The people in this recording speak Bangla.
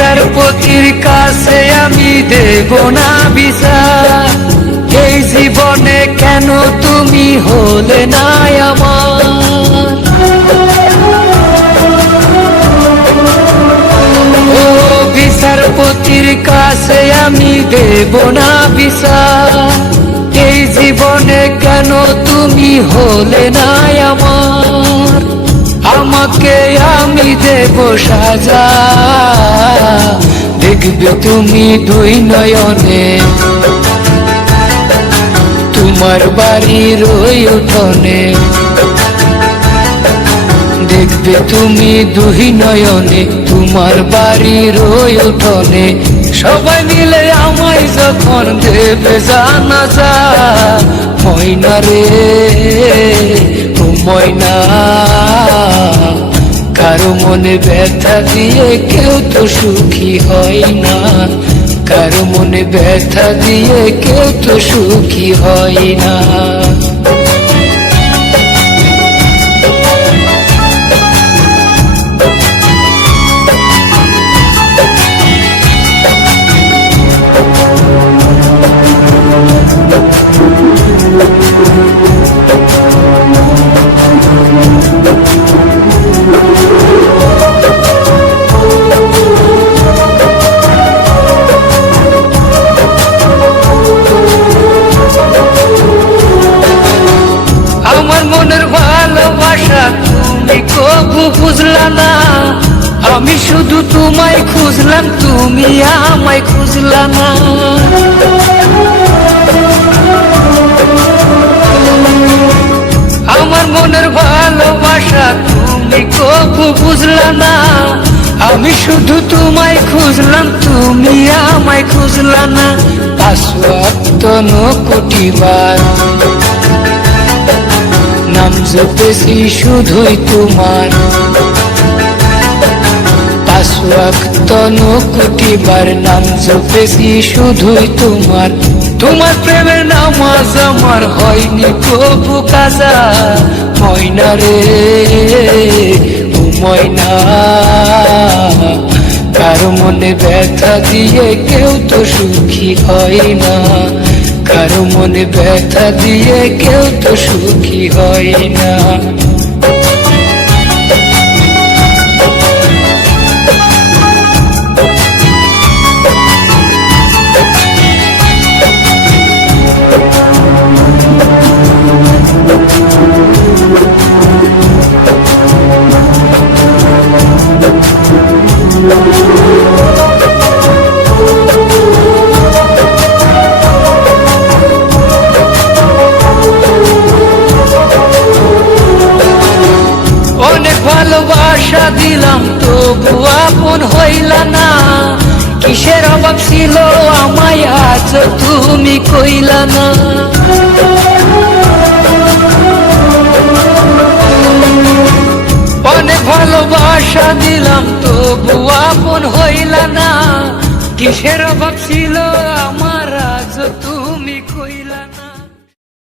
বিচারপতির কাছে আমি দেব না বিচার, এই জীবনে কেন তুমি হলে না আমার। ও বিচারপতির কাছে আমি দেব না বিচার, এই জীবনে কেন তুমি হলে না আমার। আমাকে আমি দেব সাজা, দেখবে তুমি দুই নয়নে, তোমার বাড়ির ওই উঠোনে। দেখবে তুমি দুই নয়নে, তোমার বাড়ির ওই উঠোনে। সবাই মিলে আমায় যখন দেবে জানাজা, ময়না রে ও ময়না, কারো মনে ব্যথা দিয়ে কেউ তো সুখী হয় না, কারো মনে ব্যথা দিয়ে কেউ তো সুখী হয় না। মনের ভালোবাসা তুমি কবু বুঝলা না, আমি শুধু তোমায় খুঁজলাম, তুমি আমায় খুঁজলা না। আমার মনের ভালোবাসা তুমি কবু বুঝলা না, আমি শুধু তোমায় খুঁজলাম, তুমি আমায় খুঁজলা না। 5 ওয়াক্ত 9 কোটি বার নাম জপেছি শুধুই তোমার, 5 ওয়াক্ত 9 কোটি বার নাম জপেছি শুধুই তোমার। তোমার প্রেমের নামাজ আমার হয়নি কবু কাজা, ময়না রে ও ময়না, কারো মনে ব্যথা দিয়ে কেউ তো সুখী হয় না, কারো মনে ব্যথা দিয়ে কেউ তো সুখী হয় না। ভালোবাসা দিলাম তবু আপন হইলা না, কিসের অভাব ছিল আমায় আজ তুমি কইলা না। অনেক ভালোবাসা দিলাম তবু আপন হইলা না, কিসের অভাব ছিল আমার আজ তুমি কইলা না।